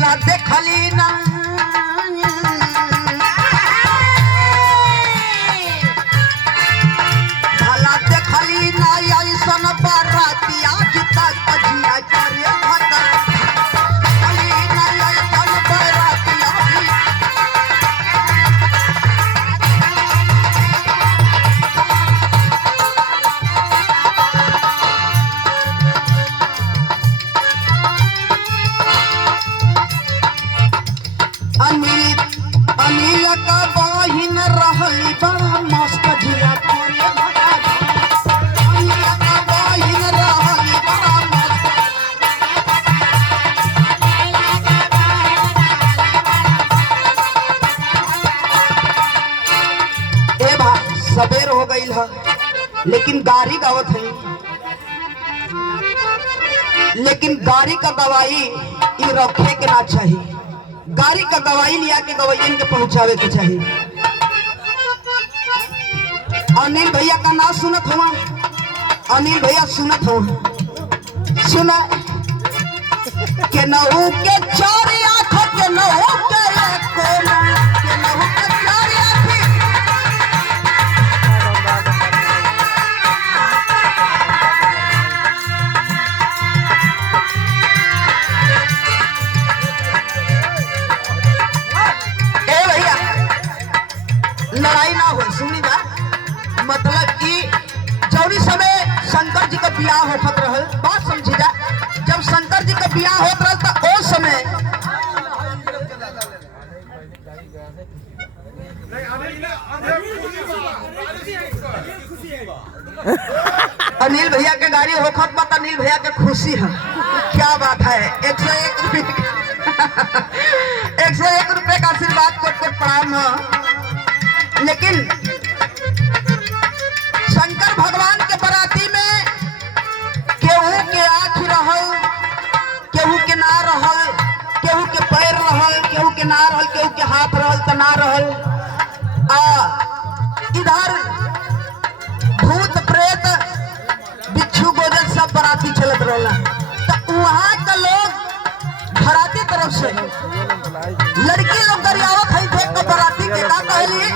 भला देखली ना भला देखली ना ऐसन बाराती आज तक जिया करे भला देखली ना ऐसन बाराती अनिल का बहिन रहली बड़ा मस्त जिया करे भला अनिल का बहिन रहली बड़ा मस्त ए भाई सबेर हो गई है लेकिन गाड़ी गावत है लेकिन गाड़ी का दवाई ये रखे के ना चाहिए गाड़ी का दवाई लिया के गवैयन के पहुंचावे के चाहिए। अनिल भैया का नाम सुनत हुआ अनिल भैया सुनत हुआ सुना के नहू के चार आँख के नहू के कोना के नहू के चार आँख लड़ाई ना हो सुनी बा मतलब कि जौनी समय शंकर जी का बियाह होत रहल बात समझी जा जब शंकर जी का बियाह होत रहल तो उस समय अनिल भैया के गाड़ी होखत बा अनिल भैया के खुशी है क्या बात है 101 रुपये 101 रुपये का आशीर्वाद कोट कोट प्रणाम है। लेकिन शंकर भगवान के बराती में केहू के आँख रहल केहू के ना रहल केहू के पैर रहल केहू के ना रहल केहू के हाथ रहल तो ना रहल इधर भूत प्रेत बिच्छू गोजर सब बराती चलत रहला तो वहाँ का लोग बराती तरफ से लड़की लोग गरियावत है देख के बराती के का कहली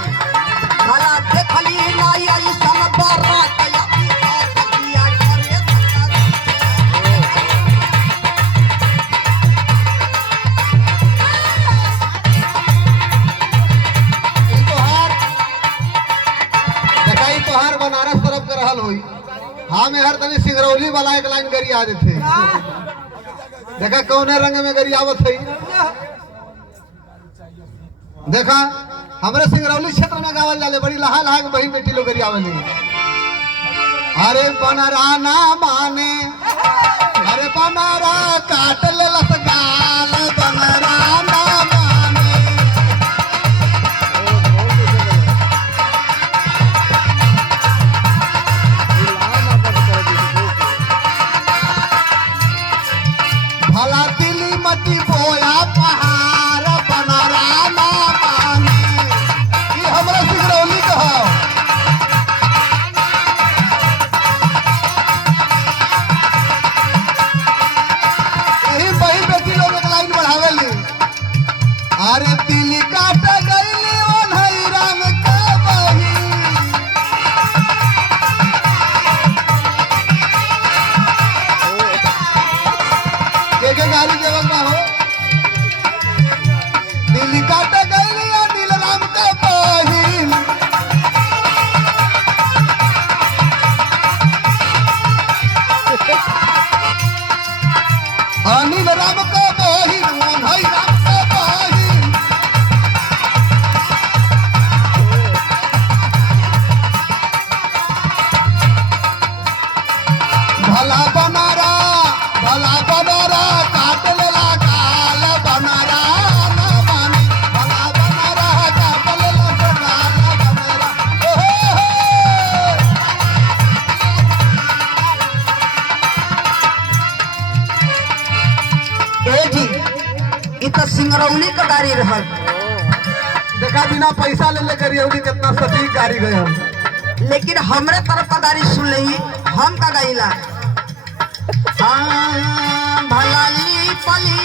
भला देखली ना ऐसन बारात जिया करे तोहार बनारस तरफ के रहल होई हम हर तनी सिंगरौली वाला एक लाइन गरिया देथे देखा कौने रंग में गरियावत है देखा हमरे सिंगरौली क्षेत्र में गावल जाले बड़ी लहा लहा के बहन बेटी लोग गरियावल अरे बनरा ना माने अरे बनरा काट ले लस गाल बनरा ना माने भला दिली मती बोया पहाड़ बनरा ना माने ये हमरा सिंगरौली का यही बहन बेटी लोग एक लाइन बढ़ावेली अरे तिली काट गईली ओन्हई रंग के बही के गाली देवल बा हो दिल्ली काट गईली अनिल राम के बहिन अनिल राम के बहिन ओन्हई राम के बहिन भला बनारा काट लेला काल बनारा ना मानी भला बनारा काट लेला काल बनारा ए जी इ तो सिंगरौली का गाड़ी रहल देखा बिना पैसा ले ले गरियौली कितना सटीक गाड़ी गए हम लेकिन हमरे तरफ का गाड़ी सुन ली हम का गाइला भलाई पली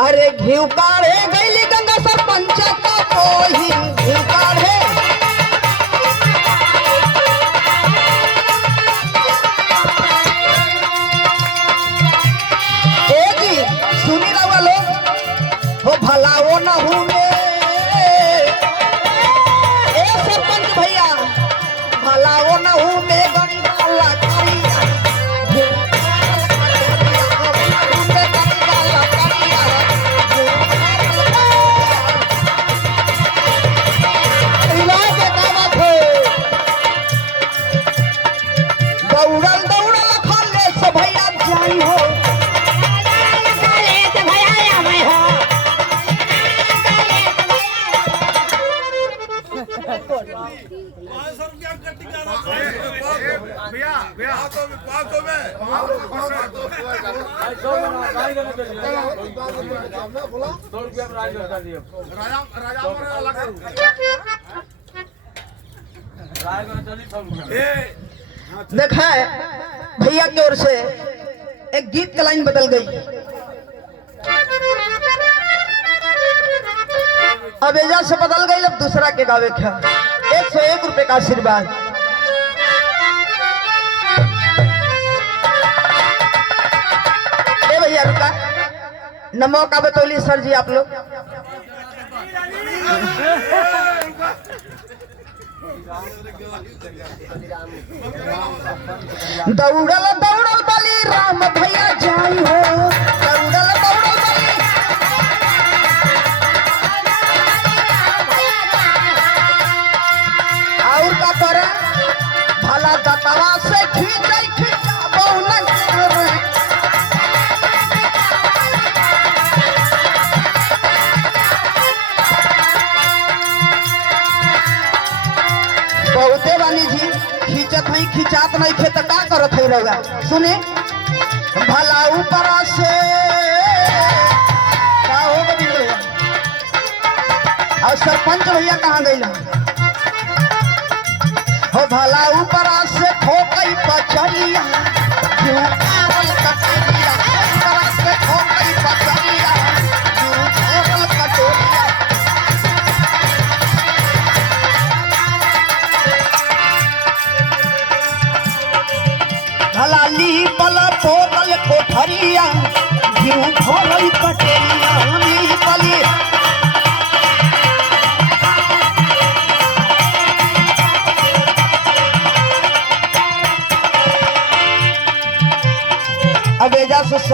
अरे घिउ काढ़े गईली गंगा सरपंच का कोही घिउ काढ़े जी सुनी रहा लोग हो भला वो न हुए ए सरपंच भैया भला वो न हुए गंगा करिया दौड़ल दौड़ल खाले से भैया जाई हो देखा है भैया की ओर से एक गीत का लाइन बदल गई। अब एजा से बदल गई, अब दूसरा के गावे का 101 रुपए का आशीर्वाद। ए भैया रुका नमो का बतौली सर जी आप लोग। दौड़ल दौड़ल बली राम भैया जाई हो दौड़ल दौड़ल बली और का करे भला दतवा से खींचई खींचा बहुन करे बहुते वाली जी खींचत नहीं खिंचात नहीं खेत का करत है रहुआ सुने भला ऊपर से का हो गई रहुआ और सरपंच भैया कहाँ गई हो भला ऊपर से ठोकई पचरिया क्यों कावल कटोरिया ऊपर से ठोकई पचरिया क्यों कावल कटोरिया भलाली पला पोतल कोठरिया घिउ भरल कटेरिया ली पली अब एजा से सब